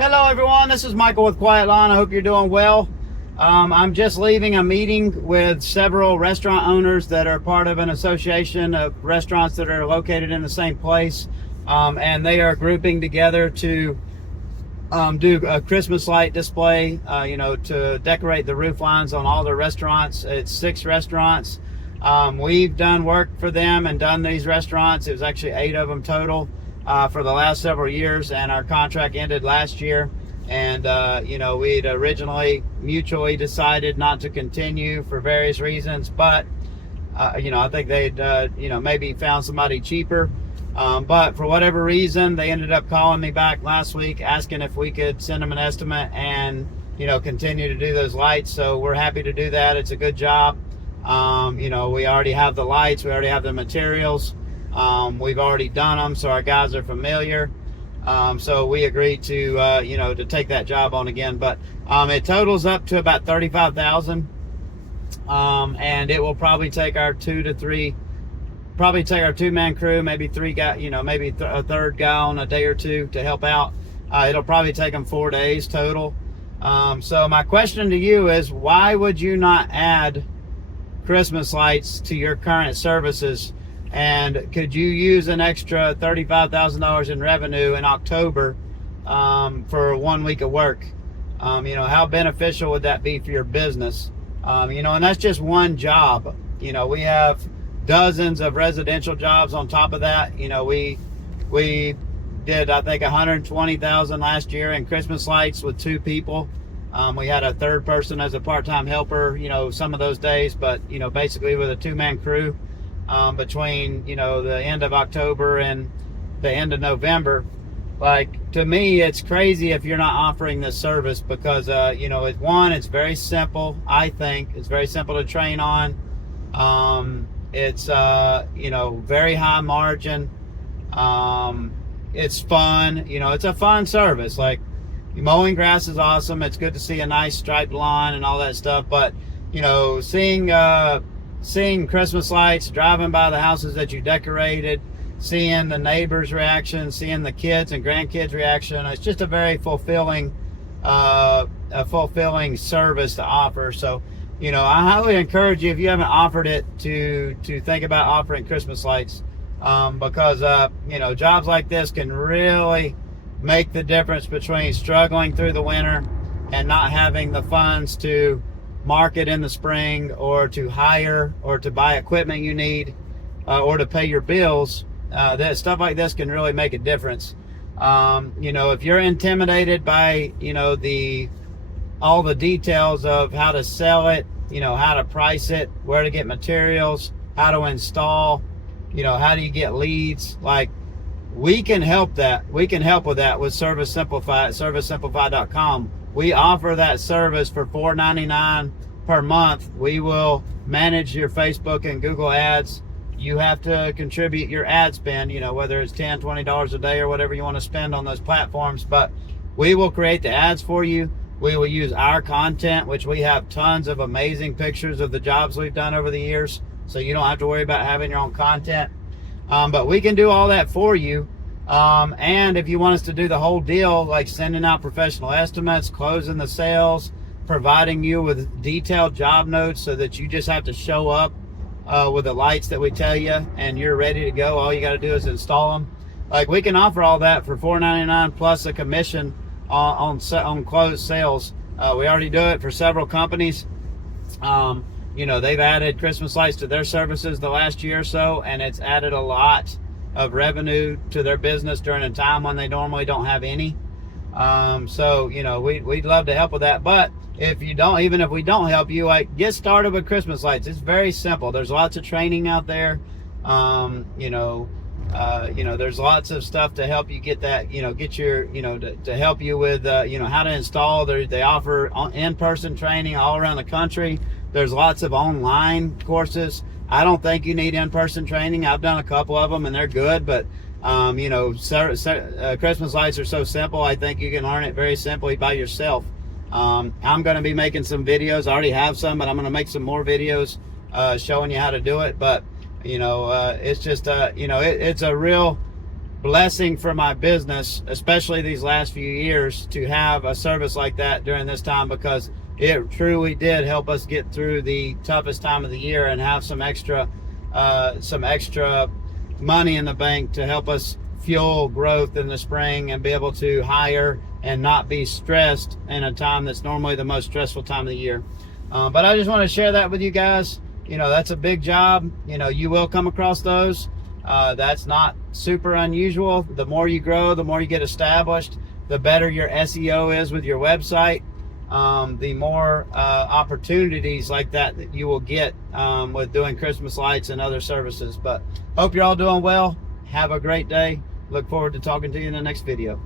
Hello everyone, this is Michael with Quiet Lawn. I hope you're doing well. I'm just leaving a meeting with several restaurant owners that are part of an association of restaurants that are located in the same place. And they are grouping together to do a Christmas light display, to decorate the roof lines on all the restaurants. It's 6 restaurants. We've done work for them and done these restaurants. It was actually 8 of them total. For the last several years, and our contract ended last year. And we'd originally mutually decided not to continue for various reasons, but I think they'd maybe found somebody cheaper, but for whatever reason they ended up calling me back last week asking if we could send them an estimate and continue to do those lights. So we're happy to do that. It's a good job. We already have the lights, we already have the materials. We've already done them, so our guys are familiar. So we agreed to to take that job on again. But it totals up to about $35,000, and it will probably take our 2-man crew, maybe 3 guys, maybe a third guy on a day or two to help out. It'll probably take them 4 days total. So my question to you is, why would you not add Christmas lights to your current services? And could you use an extra $35,000 in revenue in October for 1 week of work? How beneficial would that be for your business? And that's just one job. We have dozens of residential jobs on top of that. We did, I think, $120,000 last year in Christmas lights with 2 people. We had a third person as a part-time helper, some of those days, but basically with a 2-man crew. Between the end of October and the end of November. Like, to me, it's crazy if you're not offering this service, because it's very simple. I think it's very simple to train on. It's very high margin. It's fun. It's a fun service. Like, mowing grass is awesome. It's good to see a nice striped lawn and all that stuff, but seeing Christmas lights, driving by the houses that you decorated, seeing the neighbors' reaction, seeing the kids and grandkids' reaction, it's just a very fulfilling service to offer. So, I highly encourage you, if you haven't offered it, to think about offering Christmas lights, because jobs like this can really make the difference between struggling through the winter and not having the funds to market in the spring, or to hire, or to buy equipment you need, or to pay your bills. That stuff like this can really make a difference. If you're intimidated by all the details of how to sell it, how to price it, where to get materials, how to install, how do you get leads, like, we can help that. We can help with that with Service Simplify at ServiceSimplify.com. We offer that service for $4.99 per month. We will manage your Facebook and Google ads. You have to contribute your ad spend, whether it's $10, $20 a day or whatever you want to spend on those platforms. But we will create the ads for you. We will use our content, which we have tons of amazing pictures of the jobs we've done over the years, so you don't have to worry about having your own content. But we can do all that for you. And if you want us to do the whole deal, like sending out professional estimates, closing the sales, providing you with detailed job notes so that you just have to show up with the lights that we tell you and you're ready to go. All you got to do is install them. Like, we can offer all that for $4.99 plus a commission on closed sales. We already do it for several companies. They've added Christmas lights to their services the last year or so, and it's added a lot of revenue to their business during a time when they normally don't have any. We'd love to help with that. But if you don't, even if we don't help you, like, get started with Christmas lights. It's very simple. There's lots of training out there. There's lots of stuff to help you get that, get your, to help you with, how to install. They offer in-person training all around the country. There's lots of online courses. I don't think you need in-person training. I've done a couple of them and they're good, but Christmas lights are so simple. I think you can learn it very simply by yourself. I'm going to be making some videos. I already have some, but I'm going to make some more videos showing you how to do it. But it's just it's a real blessing for my business, especially these last few years, to have a service like that during this time, because it truly did help us get through the toughest time of the year and have some extra money in the bank to help us fuel growth in the spring and be able to hire and not be stressed in a time that's normally the most stressful time of the year. But I just want to share that with you guys. You know, that's a big job. You know, you will come across those. That's not super unusual. The more you grow, the more you get established, the better your SEO is with your website. The more opportunities like that you will get with doing Christmas lights and other services. But hope you're all doing well. Have a great day. Look forward to talking to you in the next video.